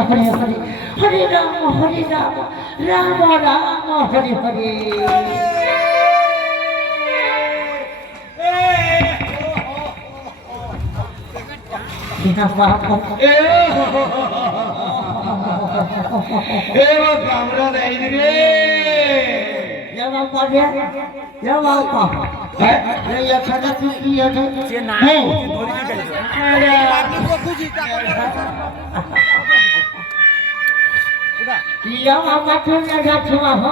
हरे हरे हरे राम राम राम हरे हरे कामरा नहीं रे जब आप पढ़े जब आप ये खाना की है ये ना है या मामा तुम ना जाछुआ हो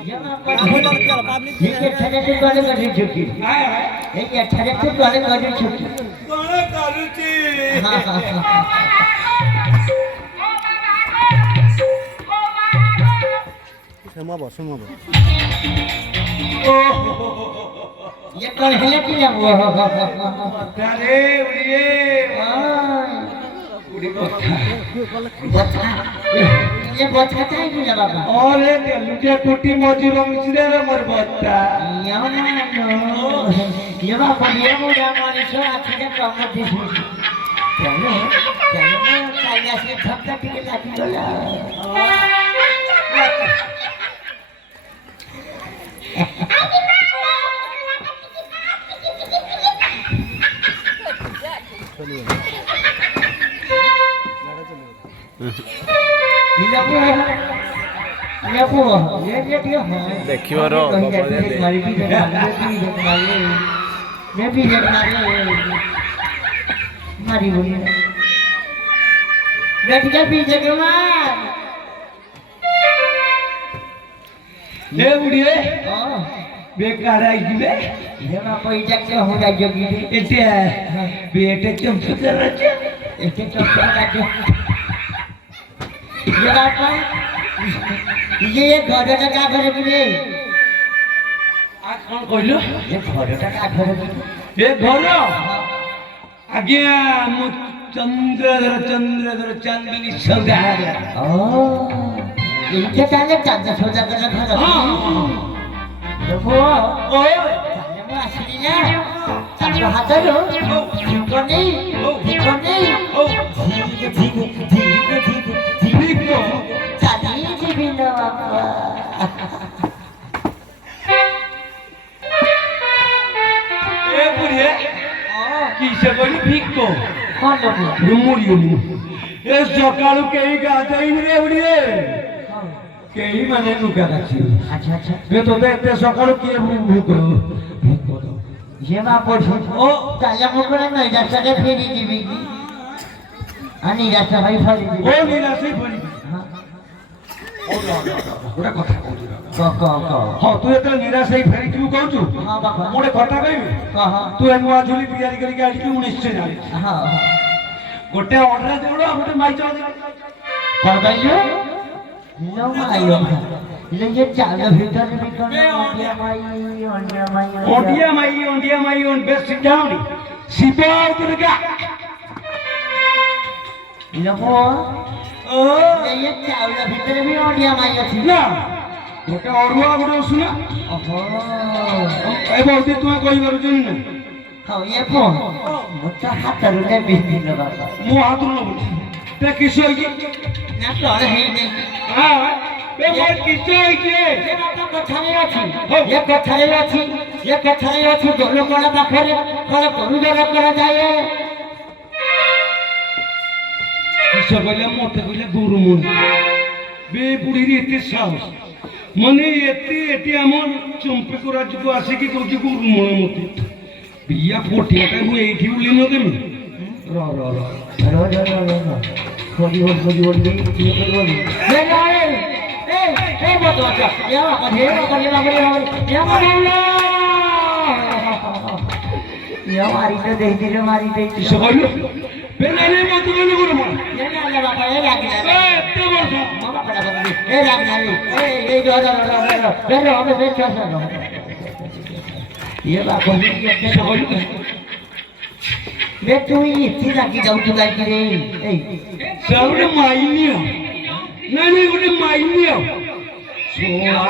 ये ठगे तो वाले कर छुट्टी ये ठगे तो वाले कर छुट्टी कोने कालुची सुमाबो ये कौन है कि वो अरे उड़िए उड़ी बच्चा ये बच्चा काय कि बाबा और ये लुटे कुटी मोजी मिश्रे रे मोर बच्चा ये बाबा ये मोरा मनुष्य आखि के कम दिसु चलो चलो काया से धक्का के लागी गला देखियो रो मारी बोली बैठिया पीछे के मार ले उड़िए बेकार आई गिले ये ना पैसा के हो जाए जोगी एटे बेटे चंप कर रहे एटे चप्पल का जो ये बात ये घर का घर बोले आज कौन कहलो ये घर का घर बोले ए घर आगे मु चंद्रधर चांदनी सौदागर ओ इनके ताले चांद सौदागर घर हां देखो ओ ताले में असली ना ताले हाथरो ठिकने धीरे चाली जीवी ना बाबा ए बुढ़िया किसे कोई फिक्को कौन लोग रुमुरियो ए सकाळू केही गाताई रे उड़िए केही माने नुका राखी अच्छा अच्छा बे तो ते सकाळू के भूको ये बाप ओ ताजा मुकरा नहीं जा सके फेरी जीवी आनी रास्ता भाई फरी ओ निराशे पड़ी हां गोटा कथा कहू क हां तू एतले निराशे फेरी तू कहू हां बाबा मोरे कथा कहबी कह तू एनुआ झुली बियारी करी गाड़ी की 19 से जाने हां गोटे ऑर्डर देबो गोटे माई चला दे कर गइयो नो मायो ले ये चाल भीतर भी कर ओंडिया माई on best sit down सिपा Durga लोगो ओ ये चाल भीतर भी ओडिया माई अछि ना गोटे अरुआ गोटे सुना ओहो ए बहुते तू कहि करू जन ना हां ये पो मोटा हाथ रुले बिंदी न बाबा मु हाथ न बोल ते किसे होई ना तो है नहीं हां बे मोर किसे होई के ये बात कथारे अछि ये कथारे अछि दोलो कोला पाखरे कोला करू जरा करा जाए किसे बोले मोटे बोले गुरु मुन बे बुढ़ी रे एते साहस मने एते हमर चंपे को राज्य को आसे की कहू गुरु मुन मते बिया पोटिया का मु एठी उले न देमी रो रो হরি হল হরি হল কি হরি হল এই মতো আচ্ছা এমা করে মারি তো দেই দিল মারি দেই কিসে কইলো বেনাইলে মত কইলো গুরু মা না বাবা এই লাগি না এত বড় মামা পড়া বলি এই লাগি না এই দো বেরো হবে বের চল ये बात बोली कि बोल बे तू ही सीधा की जाऊ तू काय की रे ए सावडे माईनिया नाही ओडे माईनिया सोळा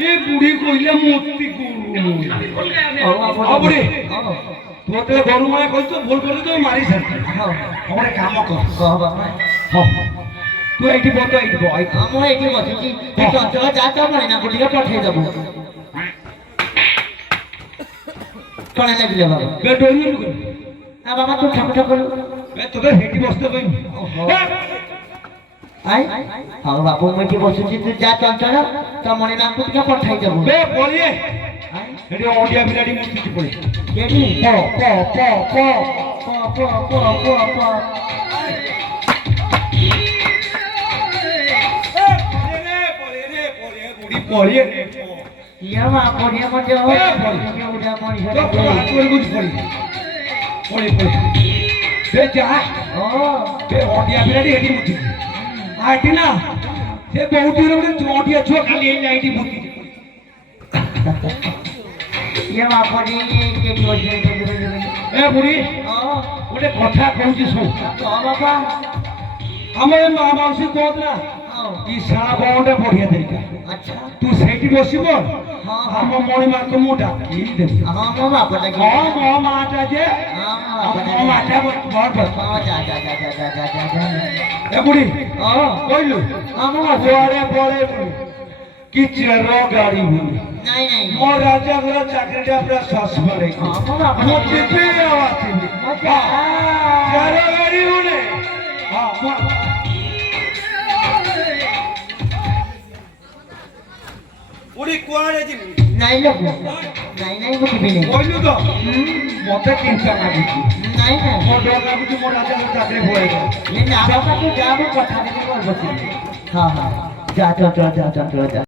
ए बुढी কইলা মূর্তি গুরু আবড়ে তোতে গরু মায় কইতো ভুল করে তো মারি ছাড়তে আমারে কাম কর কহ বাবা তুই এইটি বন্ধ এইটি বয় আমো এইটি বসিছি তুই চঞ্চল যা তো মানে না গুটিকে পাঠিয়ে দেব কোনে লাগিলে বাবা বে ডরি করে না বাবা তুই ঠাকুর ঠাকুর বে তোদের হেঁটি বসতে কই আই আর বাবু মেটি বসিছি তুই যা চঞ্চল তো মনে না গুটিকে পাঠিয়ে দেব বে বলিয়ে এটি ওডিয়া বিরাটি মূর্তি পড়ে কেডি প পড়িয়ে ইয়ামা পড়িয়ে মধ্যে হয় উড়া মনি তো হাত করে গুজ পড়ি পড়ি পড়ি বে যা ও বে ওডিয়া বিরাটি এটি মূর্তি আইটি না সে বহুত দিন ধরে ওডিয়া ছো খালি এই লাইটি মূর্তি ইয়ামা পড়িয়ে কে কোজে এ বুড়ি ও ওটা কথা কইছি শুন ও বাবা আমার মা মাউসি কোদ না ও ই সারা বউটা পড়িয়া দেইকা আচ্ছা তুই সেইটি বসিব হ্যাঁ আমার মনে মাকে মোটা কি দেব আমার বাবা লাগে মাটা যে আমার মাটা বড় বড় যা এ বুড়ি ও কইলু আমার পরে পরে কি চের গাড়ি বুড়ি নাই নাই মোর রাজা ঘর চাকরিটা পুরা শ্বাস পড়ে আমার বাবা মোর চেপে আওয়াজ মজা চের গাড়ি বুড়ি হ্যাঁ বুড়ি কোয়ারে দিবি নাই লোক নাই বুঝবি না কইলু তো মতে চিন্তা লাগিছি নাই না মোর ডগা বুঝি মোর রাজা ঘর চাকরি পড়ে গেল না বাবা তুই যাবো কথা দিবি বলবো হ্যাঁ যা